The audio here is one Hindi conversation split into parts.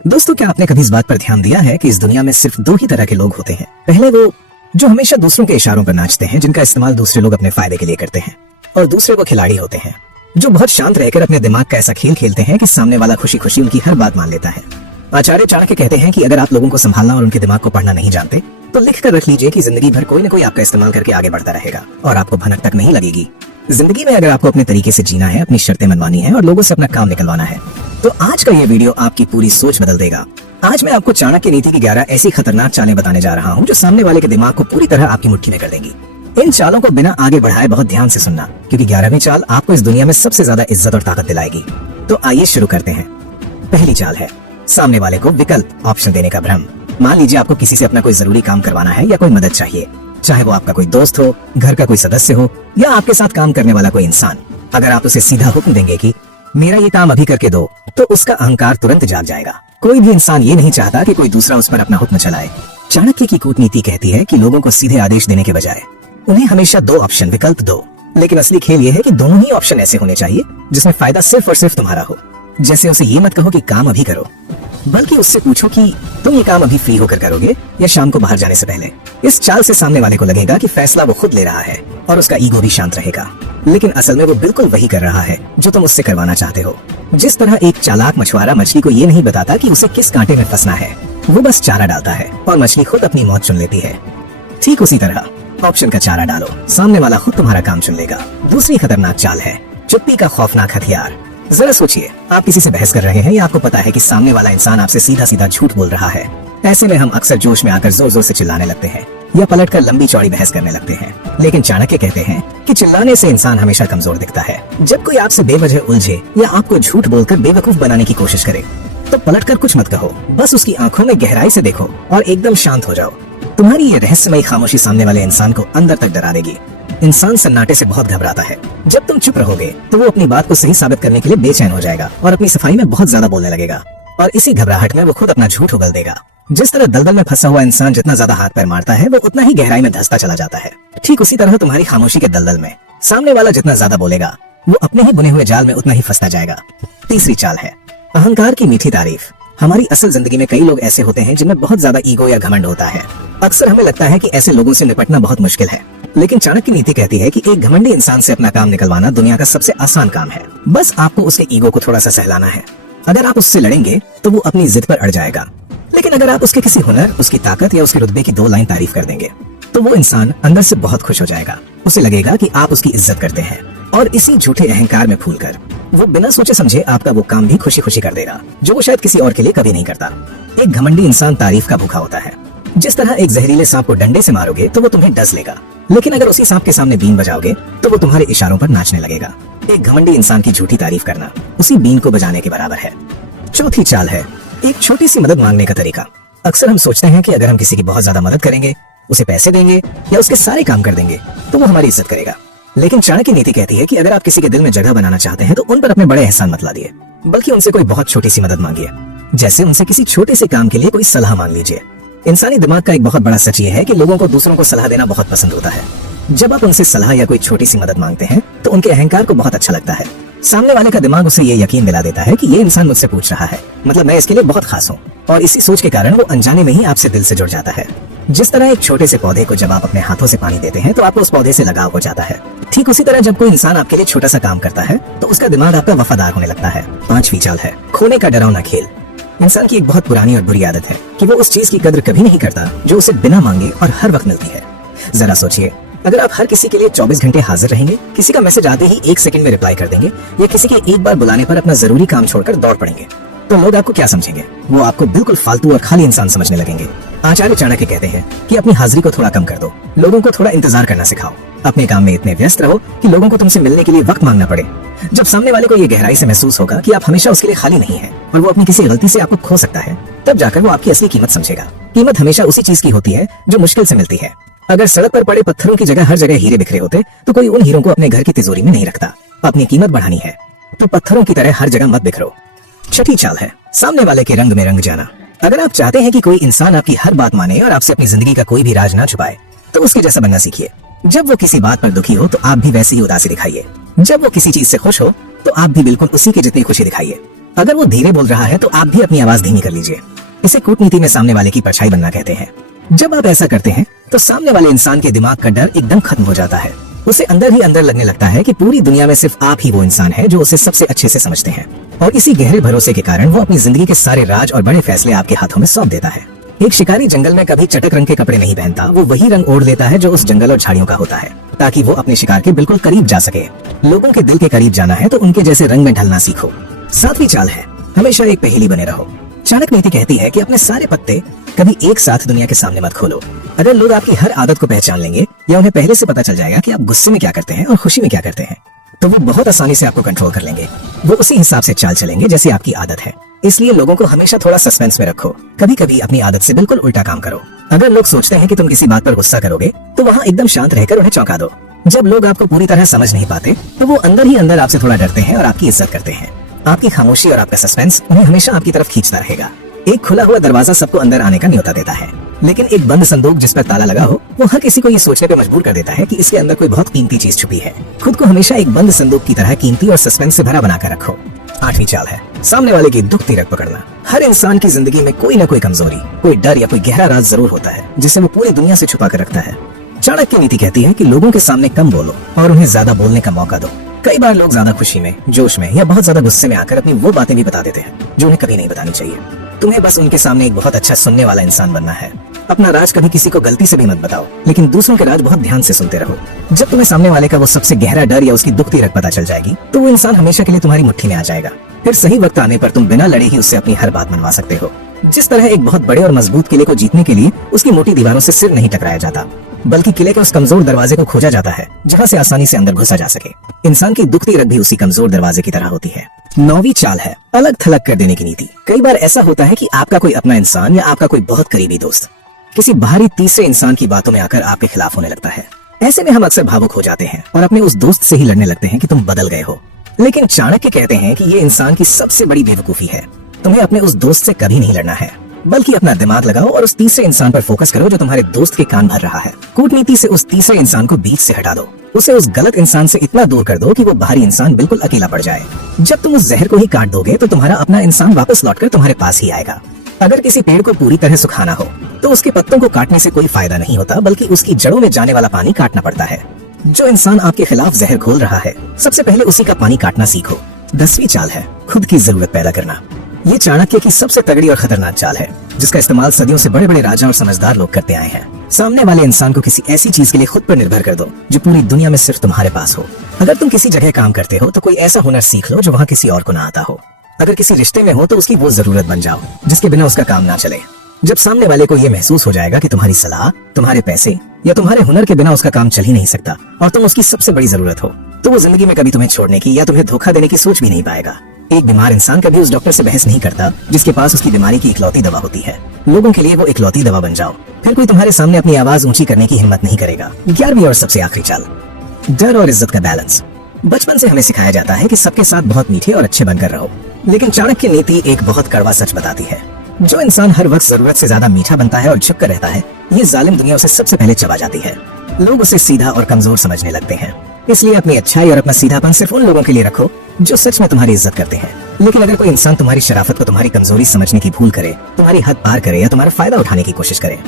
दोस्तों, क्या आपने कभी इस बात पर ध्यान दिया है कि इस दुनिया में सिर्फ दो ही तरह के लोग होते हैं। पहले वो जो हमेशा दूसरों के इशारों पर नाचते हैं, जिनका इस्तेमाल दूसरे लोग अपने फायदे के लिए करते हैं, और दूसरे वो खिलाड़ी होते हैं जो बहुत शांत रहकर अपने दिमाग का ऐसा खेल खेलते हैं कि सामने वाला खुशी खुशी उनकी हर बात मान लेता है। आचार्य चाणक्य कहते हैं कि अगर आप लोगों को संभालना और उनके दिमाग को पढ़ना नहीं जानते तो लिख कर रख लीजिए कि जिंदगी भर कोई न कोई आपका इस्तेमाल करके आगे बढ़ता रहेगा और आपको भनक तक नहीं लगेगी। जिंदगी में अगर आपको अपने तरीके से जीना है, अपनी शर्तें मनवानी है और लोगों से अपना काम निकलवाना है, तो आज का ये वीडियो आपकी पूरी सोच बदल देगा। आज मैं आपको चाणक्य नीति की 11 ऐसी खतरनाक चालें बताने जा रहा हूँ जो सामने वाले के दिमाग को पूरी तरह आपकी मुट्ठी में कर देंगी। इन चालों को बिना आगे बढ़ाए बहुत ध्यान से सुनना, क्योंकि 11वीं चाल आपको इस दुनिया में सबसे ज्यादा इज्जत और ताकत दिलाएगी। तो आइए शुरू करते हैं। पहली चाल है सामने वाले को विकल्प ऑप्शन देने का भ्रम। मान लीजिए आपको किसी से अपना कोई जरूरी काम करवाना है या कोई मदद चाहिए, चाहे वो आपका कोई दोस्त हो, घर का कोई सदस्य हो या आपके साथ काम करने वाला कोई इंसान। अगर आप उसे सीधा हुक्म देंगे कि मेरा ये काम अभी करके दो, तो उसका अहंकार तुरंत जाग जाएगा। कोई भी इंसान ये नहीं चाहता कि कोई दूसरा उस पर अपना हुक्म चलाए। चाणक्य की कूटनीति कहती है कि लोगों को सीधे आदेश देने के बजाय उन्हें हमेशा दो ऑप्शन विकल्प दो। लेकिन असली खेल ये है कि दोनों ही ऑप्शन ऐसे होने चाहिए जिसमें फायदा सिर्फ और सिर्फ तुम्हारा हो। जैसे उसे ये मत कहो कि काम अभी करो, बल्कि उससे पूछो कि तुम ये काम अभी फ्री होकर करोगे या शाम को बाहर जाने से पहले। इस चाल से सामने वाले को लगेगा कि फैसला वो खुद ले रहा है और उसका ईगो भी शांत रहेगा, लेकिन असल में वो बिल्कुल वही कर रहा है जो तुम उससे करवाना चाहते हो। जिस तरह एक चालाक मछुआरा मछली को ये नहीं बताता कि उसे किस कांटे में फंसना है, वो बस चारा डालता है और मछली खुद अपनी मौत चुन लेती है। ठीक उसी तरह ऑप्शन का चारा डालो, सामने वाला खुद तुम्हारा काम चुन लेगा। दूसरी खतरनाक चाल है चुप्पी का खौफनाक हथियार। जरा सोचिए, आप किसी से बहस कर रहे हैं या आपको पता है कि सामने वाला इंसान आपसे सीधा सीधा झूठ बोल रहा है। ऐसे में हम अक्सर जोश में आकर जोर जोर से चिल्लाने लगते हैं या पलटकर लंबी चौड़ी बहस करने लगते हैं। लेकिन चाणक्य कहते हैं कि चिल्लाने से इंसान हमेशा कमजोर दिखता है। जब कोई आपसे बेवजह उलझे या आपको झूठ बोलकर बेवकूफ बनाने की कोशिश करे, तो पलटकर कुछ मत कहो, बस उसकी आंखों में गहराई से देखो और एकदम शांत हो जाओ। तुम्हारी ये रहस्यमयी खामोशी सामने वाले इंसान को अंदर तक डरा देगी। इंसान सन्नाटे से बहुत घबराता है। जब तुम चुप रहोगे तो वो अपनी बात को सही साबित करने के लिए बेचैन हो जाएगा और अपनी सफाई में बहुत ज्यादा बोलने लगेगा, और इसी घबराहट में वो खुद अपना झूठ उगल देगा। जिस तरह दलदल में फंसा हुआ इंसान जितना ज्यादा हाथ पैर मारता है, वो उतना ही गहराई में धंसता चला जाता है। ठीक उसी तरह तुम्हारी खामोशी के दलदल में सामने वाला जितना ज्यादा बोलेगा, वो अपने ही बुने हुए जाल में उतना ही फंसता जाएगा। तीसरी चाल है अहंकार की मीठी तारीफ। हमारी असल जिंदगी में कई लोग ऐसे होते हैं जिनमें बहुत ज्यादा ईगो या घमंड होता है। अक्सर हमें लगता है कि ऐसे लोगों से निपटना बहुत मुश्किल है, लेकिन चाणक्य नीति कहती है कि एक घमंडी इंसान से अपना काम निकलवाना दुनिया का सबसे आसान काम है। बस आपको उसके ईगो को थोड़ा सा सहलाना है। अगर आप उससे लड़ेंगे तो वो अपनी जिद पर अड़ जाएगा, लेकिन अगर आप उसके किसी हुनर, उसकी ताकत या उसके रुतबे की 2 लाइन तारीफ कर देंगे, तो वो इंसान अंदर से बहुत खुश हो जाएगा। उसे लगेगा कि आप उसकी इज्जत करते हैं, और इसी झूठे अहंकार में फूलकर वो बिना सोचे समझे आपका वो काम भी खुशी खुशी कर देगा, जो वो शायद किसी और के लिए कभी नहीं करता। एक घमंडी इंसान तारीफ का भूखा होता है। जिस तरह एक जहरीले सांप को डंडे से मारोगे तो वो तुम्हें डस लेगा, लेकिन अगर उसी सांप के सामने बीन बजाओगे तो वो तुम्हारे इशारों पर नाचने लगेगा। एक घमंडी इंसान की झूठी तारीफ करना उसी बीन को बजाने के बराबर है। चौथी चाल है एक छोटी सी मदद मांगने का तरीका। अक्सर हम सोचते हैं कि अगर हम किसी की बहुत ज्यादा मदद करेंगे, उसे पैसे देंगे या उसके सारे काम कर देंगे, तो वो हमारी इज्जत करेगा। लेकिन चाणक्य नीति कहती है कि अगर आप किसी के दिल में जगह बनाना चाहते हैं तो उन पर अपने बड़े एहसान मत लादिए, बल्कि उनसे कोई बहुत छोटी सी मदद मांगिए। जैसे उनसे किसी छोटे से काम के लिए कोई सलाह मांग लीजिए। इंसानी दिमाग का एक बहुत बड़ा सच ये है कि लोगों को दूसरों को सलाह देना बहुत पसंद होता है। जब आप उनसे सलाह या कोई छोटी सी मदद मांगते हैं तो उनके अहंकार को बहुत अच्छा लगता है। सामने वाले का दिमाग उसे ये यकीन दिला देता है कि ये इंसान मुझसे पूछ रहा है, मतलब मैं इसके लिए बहुत खास हूँ, और इसी सोच के कारण वो अनजाने में ही आपसे दिल से जुड़ जाता है। जिस तरह एक छोटे से पौधे को जब आप अपने हाथों से पानी देते हैं तो आपको उस पौधे से लगाव हो जाता है, ठीक उसी तरह जब कोई इंसान आपके लिए छोटा सा काम करता है तो उसका दिमाग आपका वफादार होने लगता है। 5वीं चाल है खोने का डरावना खेल। इंसान की एक बहुत पुरानी और बुरी आदत है कि वो उस चीज की कद्र कभी नहीं करता जो उसे बिना मांगे और हर वक्त मिलती है। जरा सोचिए, अगर आप हर किसी के लिए 24 घंटे हाजिर रहेंगे, किसी का मैसेज आते ही 1 सेकंड में रिप्लाई कर देंगे, या किसी के एक बार बुलाने पर अपना जरूरी काम छोड़कर दौड़ पड़ेंगे, तो लोग आपको क्या समझेंगे? वो आपको बिल्कुल फालतू और खाली इंसान समझने लगेंगे। आचार्य चाणक्य कहते हैं कि अपनी हाजिरी को थोड़ा कम कर दो, लोगों को थोड़ा इंतजार करना सिखाओ। अपने काम में इतने व्यस्त रहो कि लोगों को तुमसे मिलने के लिए वक्त मांगना पड़े। जब सामने वाले को ये गहराई से महसूस होगा कि आप हमेशा उसके लिए खाली नहीं है और वो अपनी किसी गलती से आपको खो सकता है, तब जाकर वो आपकी असली कीमत समझेगा। कीमत हमेशा उसी चीज की होती है जो मुश्किल से मिलती है। अगर सड़क पर पड़े पत्थरों की जगह हर जगह हीरे बिखरे होते तो कोई उन हीरों को अपने घर की तिजोरी में नहीं रखता। अपनी कीमत बढ़ानी है तो पत्थरों की तरह हर जगह मत बिखरो। 6ठी चाल है सामने वाले के रंग में रंग जाना। अगर आप चाहते हैं कि कोई इंसान आपकी हर बात माने और आपसे अपनी जिंदगी का कोई भी राज ना छुपाए, तो उसके जैसा बनना सीखिए। जब वो किसी बात पर दुखी हो तो आप भी वैसी ही उदासी दिखाइए। जब वो किसी चीज से खुश हो तो आप भी बिल्कुल उसी के जितनी खुशी दिखाइए। अगर वो धीरे बोल रहा है तो आप भी अपनी आवाज धीमी कर लीजिए। इसे कूटनीति में सामने वाले की परछाई बनना कहते हैं। जब आप ऐसा करते हैं तो सामने वाले इंसान के दिमाग का डर एकदम खत्म हो जाता है। उसे अंदर ही अंदर लगने लगता है कि पूरी दुनिया में सिर्फ आप ही वो इंसान है जो उसे सबसे अच्छे से समझते हैं, और इसी गहरे भरोसे के कारण वो अपनी जिंदगी के सारे राज और बड़े फैसले आपके हाथों में सौंप देता है। एक शिकारी जंगल में कभी चटक रंग के कपड़े नहीं पहनता, वो वही रंग ओढ़ लेता है जो उस जंगल और झाड़ियों का होता है, ताकि वो अपने शिकार के बिल्कुल करीब जा सके। लोगों के दिल के करीब जाना है तो उनके जैसे रंग में ढलना सीखो। 7वीं चाल है, हमेशा एक पहेली बने रहो। चाणक्य नीति कहती है कि अपने सारे पत्ते कभी एक साथ दुनिया के सामने मत खोलो। अगर लोग आपकी हर आदत को पहचान लेंगे या उन्हें पहले से पता चल जाएगा कि आप गुस्से में क्या करते हैं और खुशी में क्या करते हैं, तो वो बहुत आसानी से आपको कंट्रोल कर लेंगे। वो उसी हिसाब से चाल चलेंगे जैसी आपकी आदत है। इसलिए लोगों को हमेशा थोड़ा सस्पेंस में रखो। कभी कभी अपनी आदत से बिल्कुल उल्टा काम करो। अगर लोग सोचते हैं कि तुम किसी बात पर गुस्सा करोगे तो वहाँ एकदम शांत रहकर उन्हें चौंका दो। जब लोग आपको पूरी तरह समझ नहीं पाते तो वो अंदर ही अंदर आपसे थोड़ा डरते हैं और आपकी इज्जत करते हैं। आपकी खामोशी और आपका सस्पेंस उन्हें हमेशा आपकी तरफ खींचता रहेगा। एक खुला हुआ दरवाजा सबको अंदर आने का न्योता देता है, लेकिन एक बंद संदूक जिस पर ताला लगा हो वो हर किसी को ये सोचने पे मजबूर कर देता है कि इसके अंदर कोई बहुत कीमती चीज छुपी है। खुद को हमेशा एक बंद संदूक की तरह कीमती और सस्पेंस से भरा बनाकर रखो। 8वीं चाल है, सामने वाले की दुखती रग पकड़ना। हर इंसान की जिंदगी में कोई न कोई कमजोरी, कोई डर या कोई गहरा राज जरूर होता है जिसे वो पूरी दुनिया से छुपा कर रखता है। चाणक्य नीति कहती है कि लोगों के सामने कम बोलो और उन्हें ज्यादा बोलने का मौका दो। कई बार लोग ज्यादा खुशी में, जोश में या बहुत ज्यादा गुस्से में आकर अपनी वो बातें भी बता देते हैं जो उन्हें कभी नहीं बतानी चाहिए। तुम्हें बस उनके सामने एक बहुत अच्छा सुनने वाला इंसान बनना है। अपना राज कभी किसी को गलती से भी मत बताओ, लेकिन दूसरों के राज बहुत ध्यान से सुनते रहो। जब तुम्हें सामने वाले का वो सबसे गहरा डर या उसकी दुखती रग पता चल जाएगी तो वो इंसान हमेशा के लिए तुम्हारी मुट्ठी में आ जाएगा। फिर सही वक्त आने पर तुम बिना लड़े ही उससे अपनी हर बात मनवा सकते हो। जिस तरह एक बहुत बड़े और मजबूत किले को जीतने के लिए उसकी मोटी दीवारों से सिर नहीं टकराया जाता, बल्कि किले के उस कमजोर दरवाजे को खोजा जाता है जहाँ से आसानी से अंदर घुसा जा सके। इंसान की दुखती रग भी उसी कमजोर दरवाजे की तरह होती है। 9वीं चाल है, अलग थलग कर देने की नीति। कई बार ऐसा होता है कि आपका कोई अपना इंसान या आपका कोई बहुत करीबी दोस्त किसी बाहरी तीसरे इंसान की बातों में आकर आपके खिलाफ होने लगता है। ऐसे में हम अक्सर भावुक हो जाते हैं और अपने उस दोस्त से ही लड़ने लगते हैं कि तुम बदल गए हो। लेकिन चाणक्य कहते हैं कि ये इंसान की सबसे बड़ी बेवकूफी है। तुम्हें अपने उस दोस्त से कभी नहीं लड़ना है, बल्कि अपना दिमाग लगाओ और उस तीसरे इंसान पर फोकस करो जो तुम्हारे दोस्त के कान भर रहा है। कूटनीति से उस तीसरे इंसान को बीच से हटा दो। उसे उस गलत इंसान से इतना दूर कर दो कि वो बाहरी इंसान बिल्कुल अकेला पड़ जाए। जब तुम उस जहर को ही काट दोगे तो तुम्हारा अपना इंसान वापस लौटकर तुम्हारे पास ही आएगा। अगर किसी पेड़ को पूरी तरह सुखाना हो तो उसके पत्तों को काटने से कोई फायदा नहीं होता, बल्कि उसकी जड़ों में जाने वाला पानी काटना पड़ता है। जो इंसान आपके खिलाफ जहर घोल रहा है, सबसे पहले उसी का पानी काटना सीखो। 10वीं चाल है, खुद की जरूरत पैदा करना। ये चाणक्य की सबसे तगड़ी और खतरनाक चाल है, जिसका इस्तेमाल सदियों से बड़े बड़े राजा और समझदार लोग करते आए हैं। सामने वाले इंसान को किसी ऐसी चीज के लिए खुद पर निर्भर कर दो जो पूरी दुनिया में सिर्फ तुम्हारे पास हो। अगर तुम किसी जगह काम करते हो तो कोई ऐसा हुनर सीख लो जो वहाँ किसी और को ना आता हो। अगर किसी रिश्ते में हो तो उसकी वो जरूरत बन जाओ जिसके बिना उसका काम ना चले। जब सामने वाले को ये महसूस हो जाएगा कि तुम्हारी सलाह, तुम्हारे पैसे या तुम्हारे हुनर के बिना उसका काम चल ही नहीं सकता और तुम उसकी सबसे बड़ी जरूरत हो, तो वो जिंदगी में कभी तुम्हें छोड़ने की या तुम्हें धोखा देने की सोच भी नहीं पाएगा। एक बीमार इंसान कभी उस डॉक्टर से बहस नहीं करता जिसके पास उसकी बीमारी की इकलौती दवा होती है। लोगों के लिए वो इकलौती दवा बन जाओ, फिर कोई तुम्हारे सामने अपनी आवाज ऊंची करने की हिम्मत नहीं करेगा। 11वीं और सबसे आखिरी चाल, डर और इज्जत का बैलेंस। बचपन से हमें सिखाया जाता है कि सबके साथ बहुत मीठे और अच्छे बनकर रहो, लेकिन चाणक्य नीति एक बहुत कड़वा सच बताती है। जो इंसान हर वक्त जरूरत से ज्यादा मीठा बनता है और छुप कर रहता है, ये जालिम दुनिया उसे सबसे पहले चबा जाती है। लोग उसे सीधा और कमजोर समझने लगते हैं। इसलिए अपनी अच्छाई और अपना सीधापन सिर्फ उन लोगों के लिए रखो जो सच में तुम्हारी इज्जत करते हैं। लेकिन अगर कोई इंसान तुम्हारी शराफत को तुम्हारी कमजोरी समझने की भूल करे, तुम्हारी हद पार करे या तुम्हारा फायदा उठाने की कोशिश करे,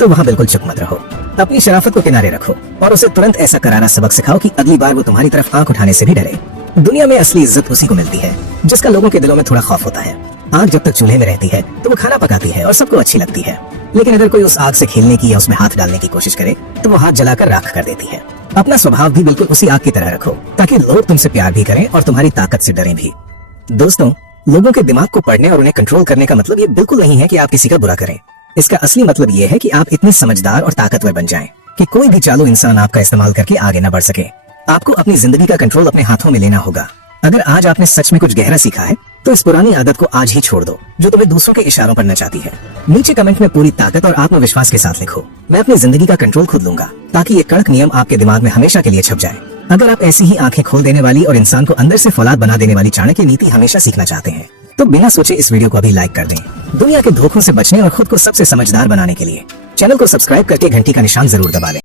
तो वहाँ बिल्कुल चुप मत रहो। अपनी शराफत को किनारे रखो और उसे तुरंत ऐसा करारा सबक सिखाओ कि अगली बार वो तुम्हारी तरफ आंख उठाने से भी डरे। दुनिया में असली इज्जत उसी को मिलती है जिसका लोगों के दिलों में थोड़ा खौफ होता है। आग जब तक चूल्हे में रहती है तो वो खाना पकाती है और सबको अच्छी लगती है, लेकिन अगर कोई उस आग से खेलने की या उसमें हाथ डालने की कोशिश करे तो वो हाथ जलाकर राख कर देती है। अपना स्वभाव भी बिल्कुल उसी आग की तरह रखो ताकि लोग तुमसे प्यार भी करें और तुम्हारी ताकत से डरें भी। दोस्तों, लोगों के दिमाग को पढ़ने और उन्हें कंट्रोल करने का मतलब ये बिल्कुल नहीं है कि आप किसी का बुरा करें। इसका असली मतलब ये है कि आप इतने समझदार और ताकतवर बन जाएं कि कोई भी चालू इंसान आपका इस्तेमाल करके आगे न बढ़ सके। आपको अपनी जिंदगी का कंट्रोल अपने हाथों में लेना होगा। अगर आज आपने सच में कुछ गहरा सीखा है तो इस पुरानी आदत को आज ही छोड़ दो जो तुम्हें दूसरों के इशारों पर नचाती है। नीचे कमेंट में पूरी ताकत और आत्मविश्वास के साथ लिखो, मैं अपनी जिंदगी का कंट्रोल खुद लूंगा, ताकि ये कड़क नियम आपके दिमाग में हमेशा के लिए छप जाए। अगर आप ऐसी ही आंखें खोल देने वाली और इंसान को अंदर से फौलाद बना देने वाली चाणक्य नीति हमेशा सीखना चाहते हैं तो बिना सोचे इस वीडियो को अभी लाइक कर दें। दुनिया के धोखों से बचने और खुद को सबसे समझदार बनाने के लिए चैनल को सब्सक्राइब करके घंटी का निशान जरूर दबा लें।